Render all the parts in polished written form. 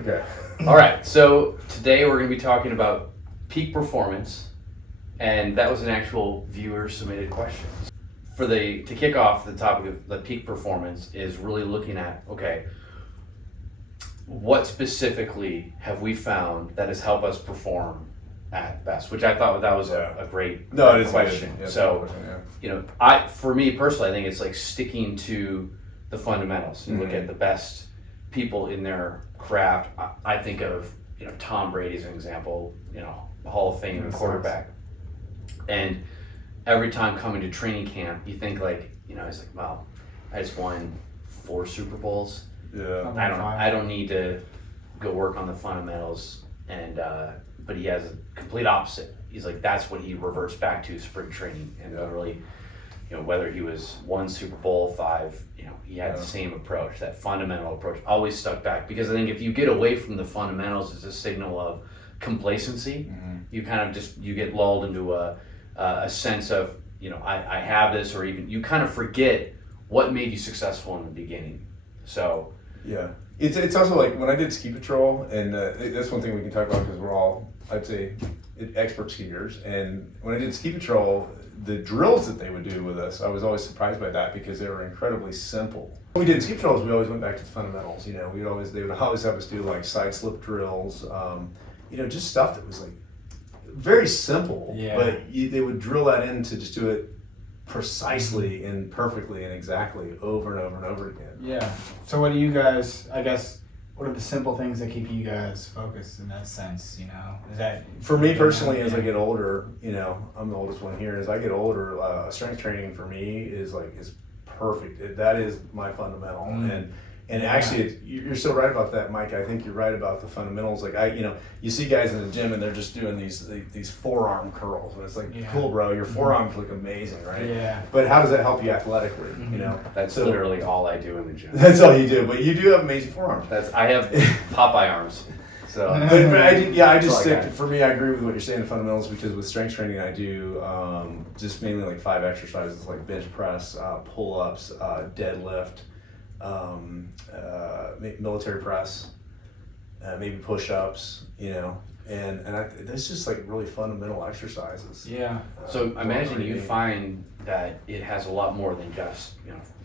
Okay. All right, so today we're going to be talking about peak performance, and that was an actual viewer submitted question. To kick off, the topic of the peak performance is really looking at, okay, what specifically have we found that has helped us perform at best? Which I thought that was a great question. So, for me personally, I think it's like sticking to the fundamentals. You look at the best people in their craft. I think of Tom Brady as an example. Hall of Fame quarterback, and every time coming to training camp, you think he's like, wow, I just won 4 Super Bowls. Yeah. I don't need to go work on the fundamentals, but he has a complete opposite. He's like, that's what he reverts back to, spring training, and literally, whether he was 1 Super Bowl, 5, he had the same approach, that fundamental approach, always stuck back. Because I think if you get away from the fundamentals, it's a signal of complacency. You kind of you get lulled into a sense of, I have this, or even you kind of forget what made you successful in the beginning. So yeah, it's also like when I did ski patrol, and that's one thing we can talk about because we're all, I'd say, expert skiers. And when I did ski patrol, the drills that they would do with us, I was always surprised by that because they were incredibly simple. When we did ski patrols, we always went back to the fundamentals. They would always have us do like side slip drills, just stuff that was like very simple. Yeah. But they would drill that in to just do it precisely and perfectly and exactly over and over and over again. Yeah. So what do you guys, what are the simple things that keep you guys focused in that sense, Is that... For me personally, as I get older, I'm the oldest one here, as I get older, strength training for me is perfect. That is my fundamental. And actually, you're so right about that, Mike. I think you're right about the fundamentals. You see guys in the gym and they're just doing these forearm curls, and it's like, cool, bro, your forearms look amazing, right? Yeah. But how does that help you athletically? That's literally all I do in the gym. That's all you do, but you do have amazing forearms. I have Popeye arms. So, for me, I agree with what you're saying, the fundamentals, because with strength training, I do just mainly like 5 exercises, like bench press, pull-ups, deadlift, military press, maybe push-ups, and that's just like really fundamental exercises. Yeah. So I imagine you find that it has a lot more than just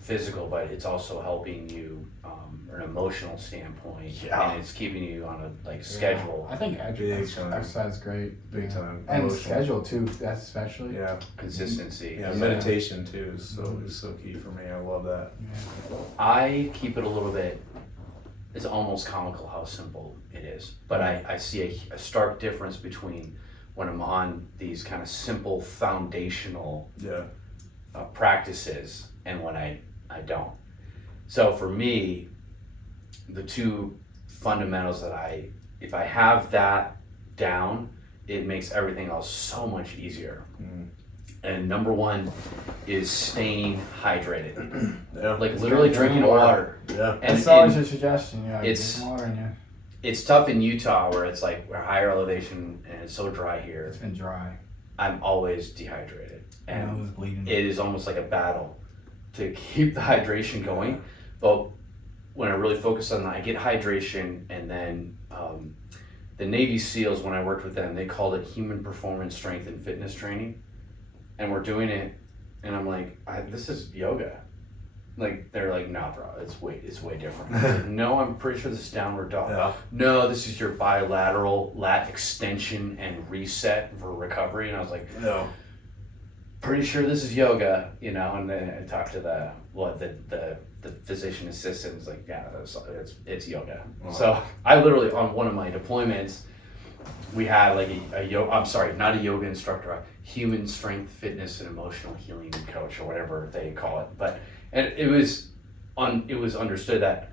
physical, but it's also helping you from an emotional standpoint, and it's keeping you on a schedule. I think exercise is great, big time, and emotional. Schedule too. That's especially consistency. Yeah, meditation too is so key for me. I love that. Yeah. I keep it a little bit. It's almost comical how simple it is, but I see a stark difference between when I'm on these kind of simple foundational practices and when I don't. So for me, the 2 fundamentals that if I have that down, it makes everything else so much easier. And number 1 is staying hydrated. Literally drinking water. Yeah. That's always a suggestion. Yeah. It's water in you. It's tough in Utah where it's like we're higher elevation and it's so dry here. It's been dry. I'm always dehydrated, and bleeding. It is almost like a battle to keep the hydration going. But when I really focus on that, I get hydration, and then the Navy SEALs, when I worked with them, they called it human performance, strength, and fitness training. And we're doing it, and I'm like, this is yoga. They're like, nah, bro, it's way different. I was like, no, I'm pretty sure this is downward dog. Yeah. No, this is your bilateral lat extension and reset for recovery. And I was like, no, pretty sure this is yoga, And then I talked to the physician assistant. Was like, yeah, it's yoga. Wow. So I literally, on one of my deployments, we had like not a yoga instructor, a human strength, fitness, and emotional healing coach, or whatever they call it. And it was understood that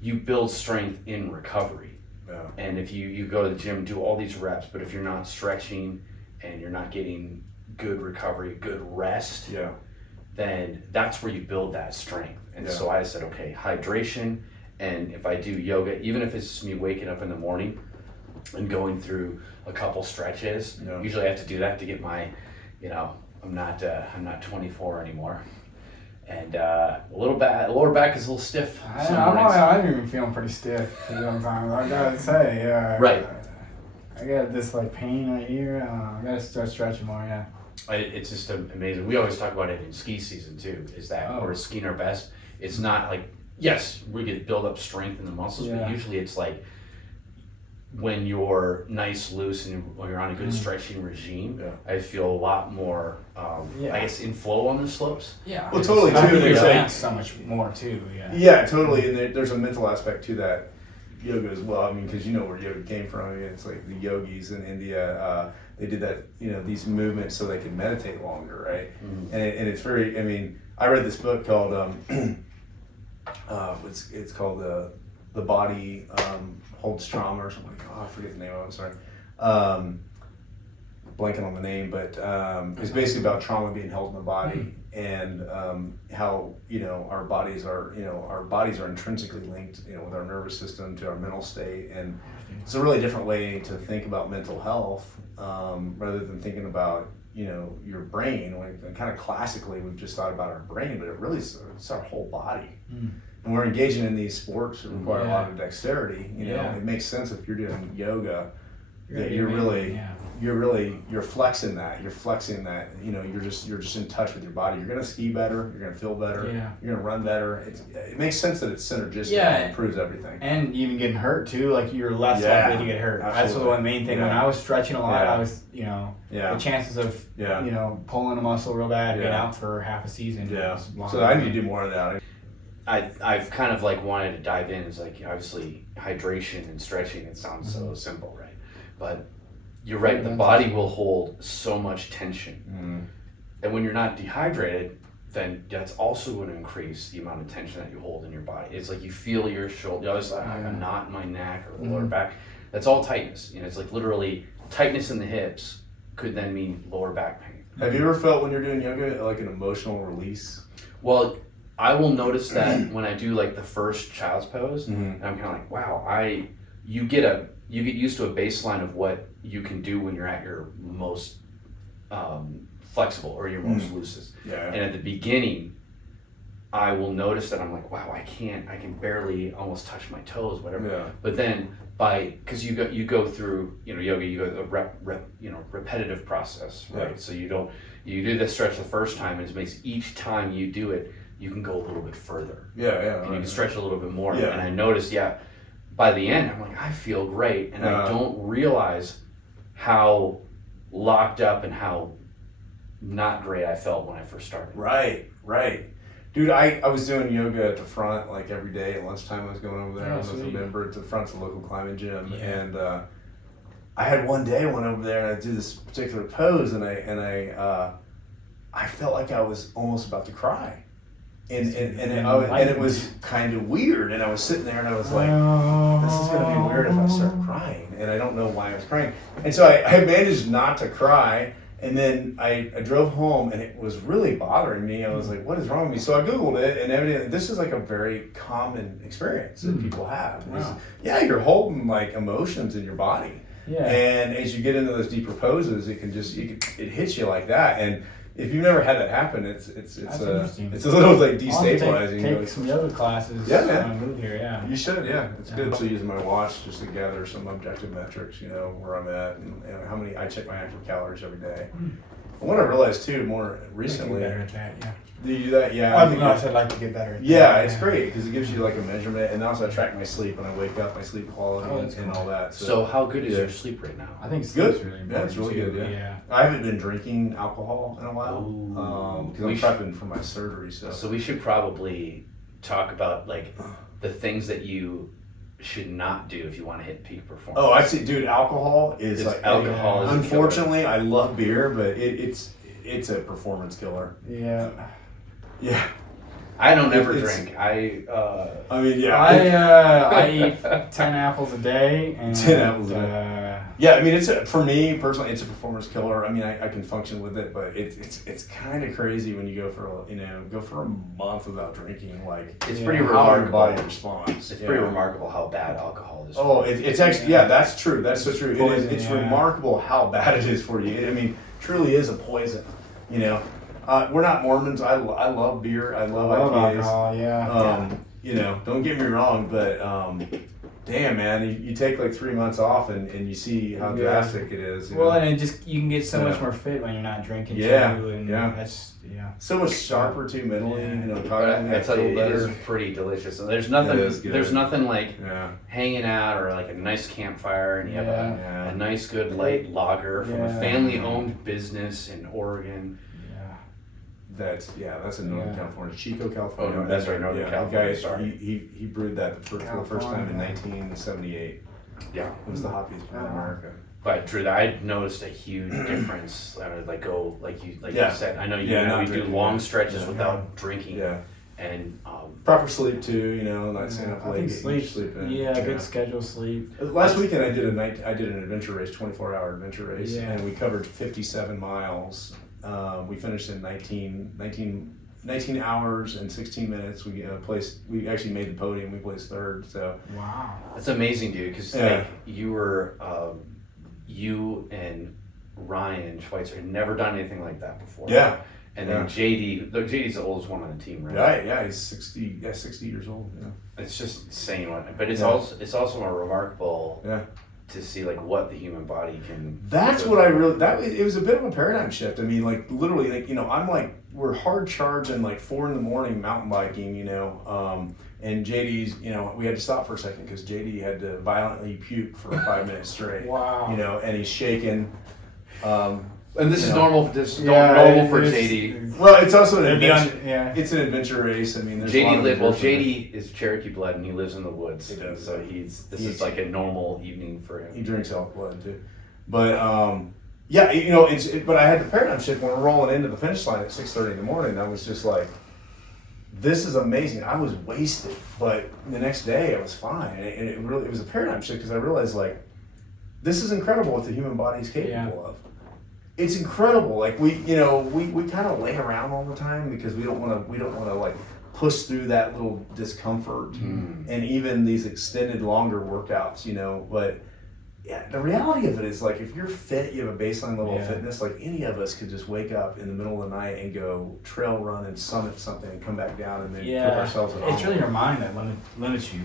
you build strength in recovery. Yeah. And if you go to the gym and do all these reps, but if you're not stretching and you're not getting good recovery, good rest, then that's where you build that strength. And so I said, okay, hydration, and if I do yoga, even if it's just me waking up in the morning and going through a couple stretches, usually I have to do that to get my, I'm not 24 anymore. And lower back is a little stiff. some mornings. I'm even feeling pretty stiff sometimes. I gotta say, Right. I got this like pain right here. I gotta start stretching more. Yeah. It's just amazing. We always talk about it in ski season too. Is that we're skiing our best? It's not like, yes, we get build up strength in the muscles, but usually it's like when you're nice, loose, and when you're on a good stretching regime, I feel a lot more, I guess, in flow on the slopes. Yeah. Well, totally, I too. think There's it's so much more too. Yeah. Yeah, totally. And there's a mental aspect to that yoga as well. I mean, because you know where yoga came from. I mean, it's like the yogis in India. They did that, these movements so they could meditate longer, right? Mm-hmm. And it's very. I mean, I read this book called it's called The Body Holds Trauma or something. Oh, I forget the name of it. I'm sorry. Blanking on the name, but it's basically about trauma being held in the body and how our bodies are intrinsically linked with our nervous system to our mental state, and it's a really different way to think about mental health rather than thinking about your brain. Like, kind of classically we've just thought about our brain, but it really it's our whole body. And we're engaging in these sports that require a lot of dexterity. It makes sense if you're doing yoga that you're flexing that. You're flexing that. You're just in touch with your body. You're gonna ski better. You're gonna feel better. Yeah. You're gonna run better. It makes sense that it's synergistic. And improves everything. And even getting hurt too. Like, you're less likely to get hurt. Absolutely. That's the main thing. Yeah. When I was stretching a lot, I was the chances of pulling a muscle real bad, being out for half a season. Yeah. So I need to do more of that. I've kind of like wanted to dive in. It's like, obviously hydration and stretching. It sounds so simple, right? But you're right. The body will hold so much tension, and when you're not dehydrated, then that's also going to increase the amount of tension that you hold in your body. It's like you feel your shoulder. It's like a knot in my neck or the lower back. That's all tightness. It's like literally tightness in the hips could then mean lower back pain. Have you ever felt when you're doing yoga like an emotional release? Well, I will notice that when I do like the first child's pose, and I'm kind of like, wow, you get used to a baseline of what you can do when you're at your most flexible or your most loosest. Yeah. And at the beginning, I will notice that I'm like, wow, I can barely almost touch my toes, whatever. Yeah. But then because you go through yoga, you go the repetitive process, right? So you do this stretch the first time, and it makes each time you do it, you can go a little bit further. And you can stretch a little bit more. Yeah. And I noticed, by the end, I'm like, I feel great. And I don't realize how locked up and how not great I felt when I first started. Right. Dude, I was doing yoga at the front like every day at lunchtime. I was going over there. I was a member at the front of the local climbing gym. Yeah. And I had one day I went over there and I did this particular pose, and I felt like I was almost about to cry. And it was kind of weird, and I was sitting there and I was like, this is going to be weird if I start crying, and I don't know why I was crying. And so I managed not to cry, and then I drove home, and it was really bothering me. I was like, what is wrong with me? So I Googled it, and evidently this is like a very common experience that people have. Wow. You're holding like emotions in your body. Yeah. And as you get into those deeper poses, it hits you like that. And if you've never had that happen, it's a little like destabilizing. Take some yoga classes. Yeah, man. When I move here, yeah. You should, yeah. It's good. So using my watch just to gather some objective metrics, where I'm at and how many. I check my active calories every day. And what I realized too, more recently. Get better at that, yeah. Do you do that? Yeah. I'd like to get better at that. Yeah, it's great because it gives you like a measurement, and also I track my sleep when I wake up, my sleep quality and all that. So how good is your sleep right now? I think it's good. Really yeah, it's really good. Yeah. I haven't been drinking alcohol in a while because I'm prepping for my surgery. So we should probably talk about like the things that you should not do if you want to hit peak performance. Oh, I see, dude. Alcohol is alcohol. Unfortunately, I love beer, but it's a performance killer. Yeah. Yeah. I don't ever drink. I eat 10 apples a day. And, 10 apples a day. Yeah, I mean, for me personally, it's a performance killer. I mean, I can function with it, but it's kind of crazy when you go for a month without drinking. Like, it's pretty remarkable. How your body responds. It's pretty remarkable how bad alcohol is. Oh, it's actually that's true. That's so true. It's remarkable how bad it is for you. I mean, truly is a poison. We're not Mormons. I love beer. I love love IPAs. alcohol, yeah. You know, don't get me wrong, but damn, man, you take like 3 months off and you see how drastic it is. Well, know? and it just you can get so much more fit when you're not drinking too, and that's so much sharper too mentally. You know, I tell you, it is pretty delicious. And there's nothing. It is good. There's nothing like hanging out or like a nice campfire, and you have a nice, good light lager from a family-owned business in Oregon. That's in Northern California, Chico, California. Oh, no, that's right, Northern California. Sorry, he brewed that for the first time in 1978. Yeah, it was the hoppiest beer in America. But Drew, I noticed a huge difference. Like you said, I know you do long stretches without drinking. Yeah. And proper sleep too, you know, not staying up late. Sleeping. Good schedule sleep. Last weekend I did an adventure race, 24-hour adventure race, and we covered 57 miles. We finished in 19 hours and 16 minutes. We actually made the podium. We placed third. So wow, that's amazing, dude. Because like you were, you and Ryan Schweitzer had never done anything like that before. Yeah. And then JD's the oldest one on the team, right? Right. Yeah, he's 60 years old. Yeah. It's just insane, but it's also a remarkable. Yeah. To see like what the human body can. That's what I really. It was a bit of a paradigm shift. I mean, like literally, like I'm like we're hard charging like 4 a.m. mountain biking, and JD's, we had to stop for a second because JD had to violently puke for 5 minutes straight. Wow. And he's shaking. And this is normal. This is normal for JD. Well, it's also an adventure. It's an adventure race. I mean, there's JD is Cherokee blood, and he lives in the woods. He does. So this is like a normal evening for him. He drinks elk blood too, but but I had the paradigm shift when we're rolling into the finish line at 6:30 in the morning. I was just like, this is amazing. I was wasted, but the next day I was fine, and it was a paradigm shift because I realized like, this is incredible what the human body is capable of. It's incredible. Like we kind of lay around all the time because we don't want to like push through that little discomfort and even these extended longer workouts, but the reality of it is like if you're fit, you have a baseline level of fitness, like any of us could just wake up in the middle of the night and go trail run and summit something and come back down and then put ourselves in. It's really your mind that limits you.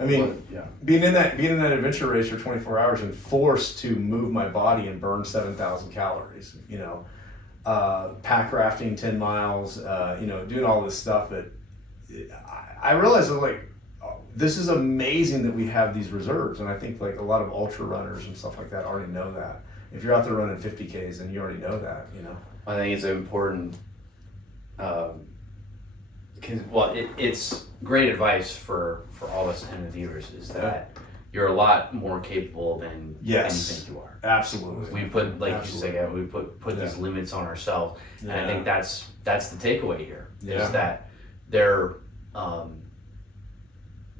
I mean, being in that adventure race for 24 hours and forced to move my body and burn 7,000 calories, pack rafting 10 miles, doing all this stuff that I realized this is amazing that we have these reserves. And I think like a lot of ultra runners and stuff like that already know that. If you're out there running 50Ks, then you already know that, I think it's important. It's great advice for all us and the viewers is that you're a lot more capable than you think you are. Absolutely. We put, like you say, we put these limits on ourselves, and I think that's the takeaway here is that there's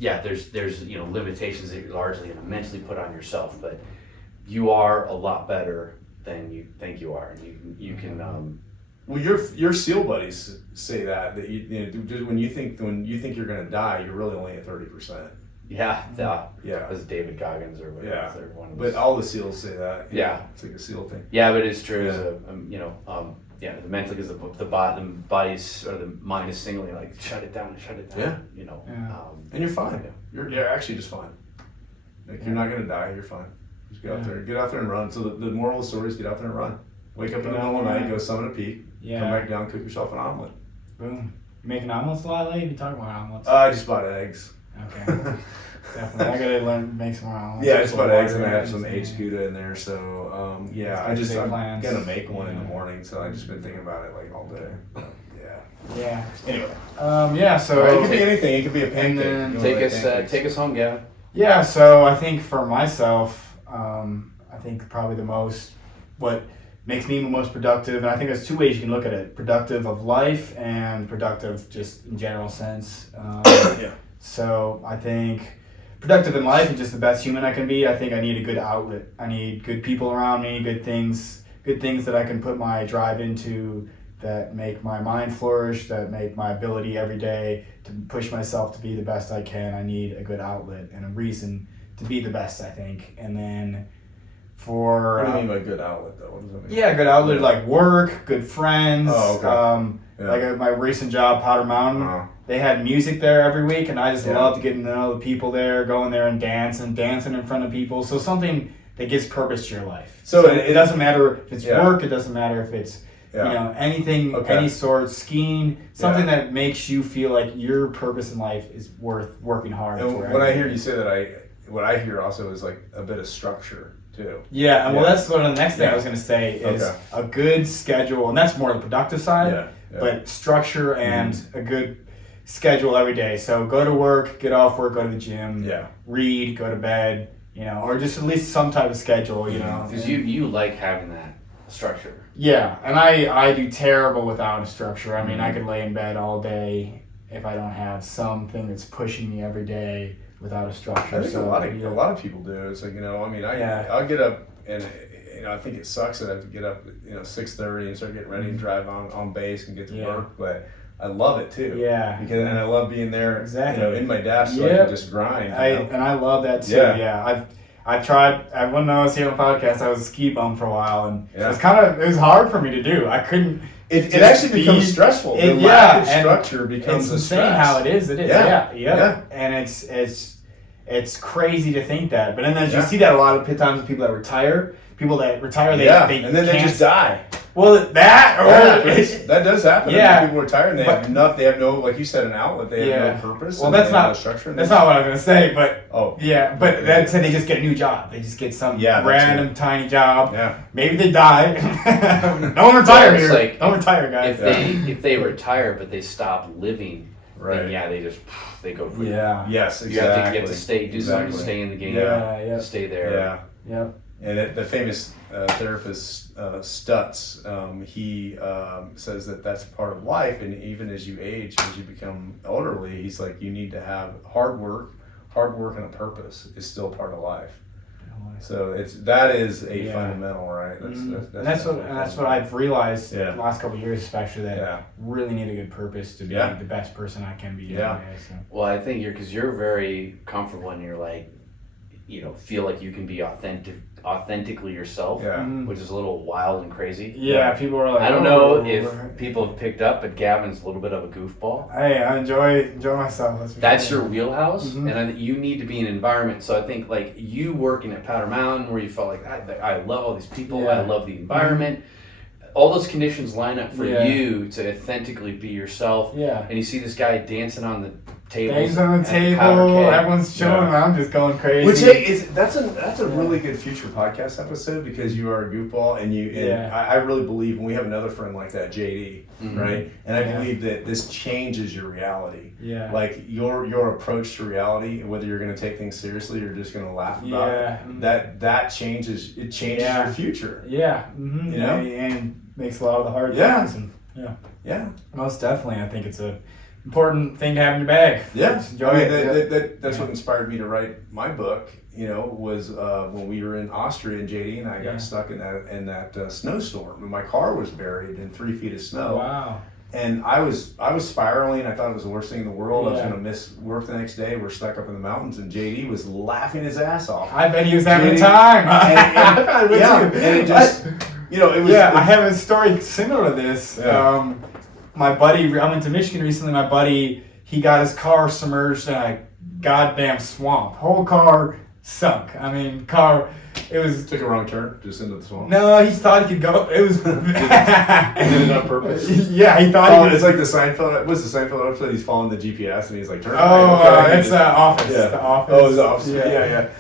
limitations that you largely mentally put on yourself, but you are a lot better than you think you are, and you can. Well, your SEAL buddies say that when you think you're going to die, you're really only at 30%. Yeah. Was David Goggins or whatever. Yeah. One but all the SEALs say that. It's like a SEAL thing. Yeah, but it's true. The mental because the body's or the mind is signaling like shut it down. And you're fine. You're actually just fine. Like you're not going to die. You're fine. Just get out there and run. So the moral of the story is get out there and run. Wake up in the middle of the night, go summit a peak, come back down, cook yourself an omelet. Boom. You making omelets a lot lately? You talking about omelets? I just bought eggs. Okay. Definitely. I gotta learn to make some more omelets. Yeah, I just bought eggs and I have some aged Gouda in there. So, I'm gonna make one in the morning. So I've just been thinking about it like all day. Yeah. Anyway. So it could be anything. It could be a pancake. Take us home, Gavin. Yeah. So I think for myself, I think probably what makes me the most productive, and I think there's 2 ways you can look at it: productive of life and productive just in general sense. So I think productive in life and just the best human I can be. I think I need a good outlet. I need good people around me, good things that I can put my drive into that make my mind flourish, that make my ability every day to push myself to be the best I can. I need a good outlet and a reason to be the best, I think. And then for. What do you mean by good outlet, though? What does that mean? Yeah, good outlet, like work, good friends. Oh, okay. Like at my recent job, Powder Mountain, they had music there every week, and I just loved getting to know the people there, going there and dancing in front of people. So something that gives purpose to your life. So it doesn't matter if it's work, it doesn't matter if it's anything, any sort, skiing, something that makes you feel like your purpose in life is worth working hard for. And when I hear you say that, what I hear also is like a bit of structure too. Yeah, well, that's one of the next thing I was going to say is a good schedule, and that's more the productive side. But structure and a good schedule every day. So go to work, get off work, go to the gym, read, go to bed, or just at least some type of schedule, Because you like having that structure. Yeah, and I do terrible without a structure. I mean, I could lay in bed all day if I don't have something that's pushing me every day without a structure. I think a lot of people do. It's like, I'll get up and I think it sucks that I have to get up, 6:30 and start getting ready and drive on base and get to work, but I love it too. Yeah. And I love being there, in my desk so I can just grind. And I love that too. Yeah. I've tried. When I was here on the podcast, I was a ski bum for a while, and it was hard for me to do. I couldn't. It actually becomes stressful. The lack of structure becomes a stress. It's insane how it is. It is. Yeah. And it's crazy to think that. But then as you see that a lot of times with people that retire, they and then they just die. Well, that does happen. Yeah. People retire and they have no, like you said, an outlet. They have no purpose. Well, that's not structure. That's not what I was gonna say. But but that said, they just get a new job. They just get some random tiny job. Yeah. Maybe they die. Don't retire here. Like, don't retire, guys. If they retire but they stop living, right? Then they go. Yes, exactly. You have to stay. Do something to stay in the game. Stay there. Yeah. And the famous therapist Stutz, he says that that's part of life, and even as you age, as you become elderly, he's like, you need to have hard work and a purpose is still part of life. So that is a fundamental, right? That's what I've realized the last couple of years, especially that really need a good purpose to be the best person I can be. Yeah. Well, I think you're very comfortable and you're like, feel like you can be authentically yourself, which is a little wild and crazy. Yeah, people are like, I don't know if people have picked up, but Gavin's a little bit of a goofball. Hey, I enjoy myself. That's your wheelhouse, and you need to be in an environment. So I think like you working at Powder Mountain, where you felt like I love all these people, I love the environment. All those conditions line up for you to authentically be yourself. Yeah. And you see this guy dancing on the table. Everyone's chilling. I'm just going crazy. Which that's a really good future podcast episode because you are a goofball and I really believe, and we have another friend like that, JD, right? And I believe that this changes your reality. Yeah. Like your approach to reality, whether you're going to take things seriously or just going to laugh about it, that changes your future. Yeah. Mm-hmm. And makes a lot of the hard things. And, most definitely, I think it's a important thing to have in your bag. Yeah, that's what inspired me to write my book. Was when we were in Austria and JD and I got stuck in that snowstorm, and my car was buried in 3 feet of snow. Wow. And I was spiraling. I thought it was the worst thing in the world. I was going to miss work the next day. We're stuck up in the mountains, and JD was laughing his ass off. I bet he was having a time. And it just, it was. Yeah, I have a story similar to this. Yeah. My buddy, I went to Michigan recently. My buddy, he got his car submerged in a goddamn swamp. Whole car sunk. I mean, it was... Took a wrong turn, just into the swamp. No, he thought he could go... It was... He did it on purpose? Yeah, he thought he could... It's like the Seinfeld... What's the Seinfeld episode? He's following the GPS and he's like, turn right. It's Office. Yeah. The Office. Oh, it's the Office. Yeah.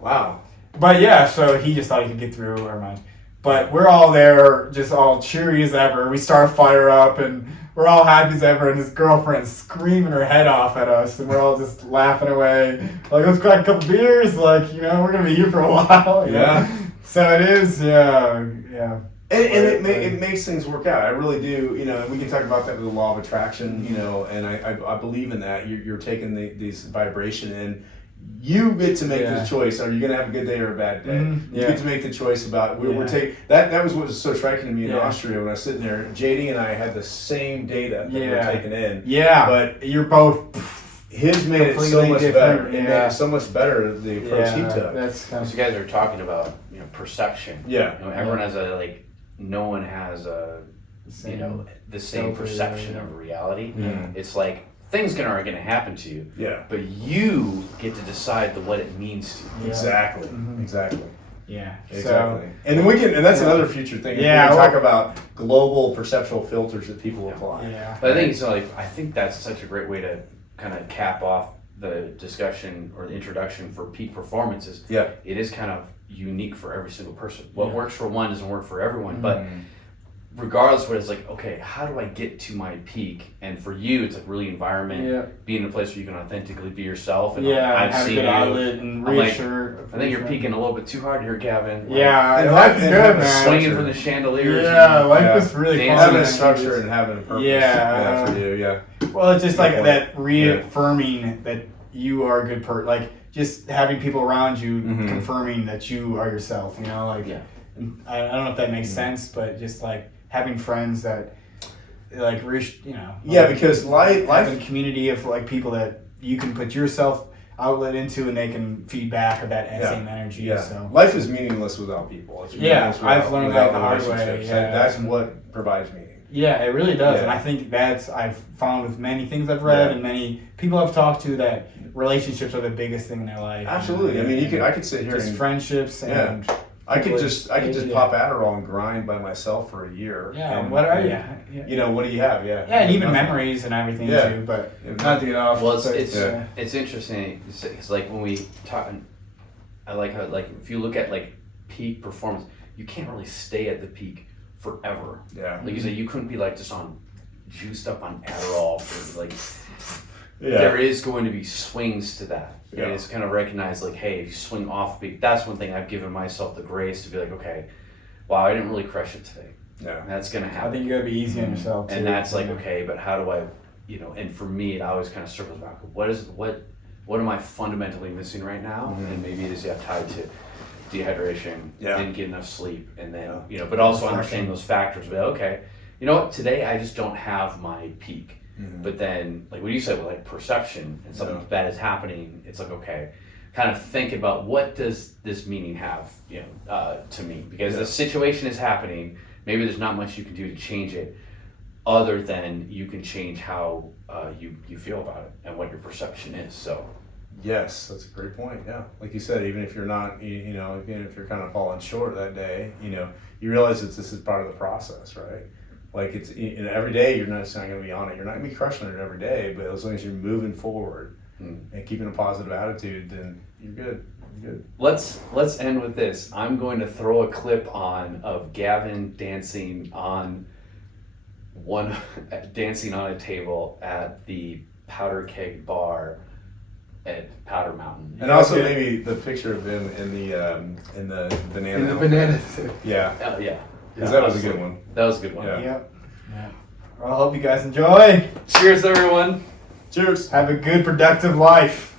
Wow. But yeah, so he just thought he could get through our mind. But we're all there, just all cheery as ever. We start a fire up, and we're all happy as ever. And his girlfriend's screaming her head off at us, and we're all just laughing away. Like, let's crack a couple beers. Like, we're gonna be here for a while. Yeah. So it is, yeah. And it makes things work out. I really do. And we can talk about that with the law of attraction. And I believe in that. You're taking these vibration in. You get to make the choice. Are you going to have a good day or a bad day? You get to make the choice about we're taking that was what was so striking to me in Austria when I was sitting there. JD and I had the same data that we were taking in. Yeah. But you're both. his made it so Completely much different, better. It made yeah. it so much better the approach he took. That's kind So you guys are talking about, you know, perception. Yeah. You know, everyone has no one has you know, the same filter, perception yeah. of reality. Mhm. It's like things are going to happen to you, Yeah. but you get to decide what it means to you. Yeah. Exactly. Mhm. Exactly. Yeah. Exactly. And then and that's another future thing. Yeah, We well- talk about global perceptual filters that people apply. Yeah. But I think it's like, I think that's such a great way to kind of cap off the discussion or the introduction for peak performances. Yeah. It is kind of unique for every single person. What Yeah. works for one doesn't work for everyone, but regardless of what it's like, okay, how do I get to my peak? And for you, it's like really environment, Yeah. being in a place where you can authentically be yourself. And Yeah, I've have a seen good you. outlet and I'm like, reassure. I think you're peaking a little bit too hard here, Gavin. Like, Yeah, And life is and good, having man. swinging from the chandeliers. Yeah, life Yeah. is really Dancing. fun. Having a man. structure and having a purpose. Yeah. For you, yeah. Well, it's just like Good that reaffirming that you are a good person. Like just having people around you Mhm. confirming that you are yourself. You know, like Yeah. and I don't know if that makes Mhm. sense, but just like having friends that like you know. Yeah, like, because having a life. community of like people that you can put yourself outlet into and they can feed back of that Yeah. same energy. Yeah. So Life is meaningless without people. It's Yeah, meaningless I've learned without that the hard way, relationships. yeah. That's what provides meaning. yeah, it really does, Yeah. and I think that's I've found with many things I've read Yeah. and many people I've talked to that relationships are the biggest thing in their life. Absolutely. I mean, I could sit here just and friendships Yeah. and I could people just yeah. pop Adderall and grind by myself for a year. yeah. And, What are you? You know, what do you have? Yeah. Yeah, and even Nothing. memories and everything Yeah. too. But Yeah. not to get off. Well, but, it's interesting. It's like when we talk, I like how, like, if you look at like peak performance, you can't really stay at the peak forever. Yeah. Like you said, you couldn't be like just on juiced up on Adderall for like. Yeah. There is going to be swings to that. Yeah. And it's kind of recognize like, hey, if you swing off peak, that's one thing I've given myself the grace to be like, okay, wow, I didn't really crush it today. Yeah. That's gonna I happen. think you gotta be easy on yourself too. And that's like, Yeah. okay, but how do I, you know, and for me, it always kind of circles back. What am I fundamentally missing right now? Mhm. And maybe it is tied to dehydration, Yeah. didn't get enough sleep, and then, Yeah. you know, but also Reflection. understanding those factors. But okay, you know what, today I just don't have my peak. Mhm. But then, like what you said, with like perception and something bad is happening, it's like, okay, kind of think about what does this meaning have, you know, to me? Because Yeah. the situation is happening, maybe there's not much you can do to change it, other than you can change how you feel about it and what your perception is. So, Yes, that's a great point. Yeah, like you said, even if you're not, you know, even if you're kind of falling short that day, you know, you realize that this is part of the process, right? Like it's, you know, every day you're not going to be on it. You're not going to be crushing it every day, but as long as you're moving forward and keeping a positive attitude, then you're good. You're good. let's end with this. I'm going to throw a clip on of Gavin dancing on dancing on a table at the Powder Keg Bar at Powder Mountain. And also maybe the picture of him in the banana. In the outfit. bananas. Yeah, Oh, yeah. because that was a good one. That was a good one. Yeah. Yep. Yeah. Well, I hope you guys enjoy. Cheers, everyone. Cheers. Have a good, productive life.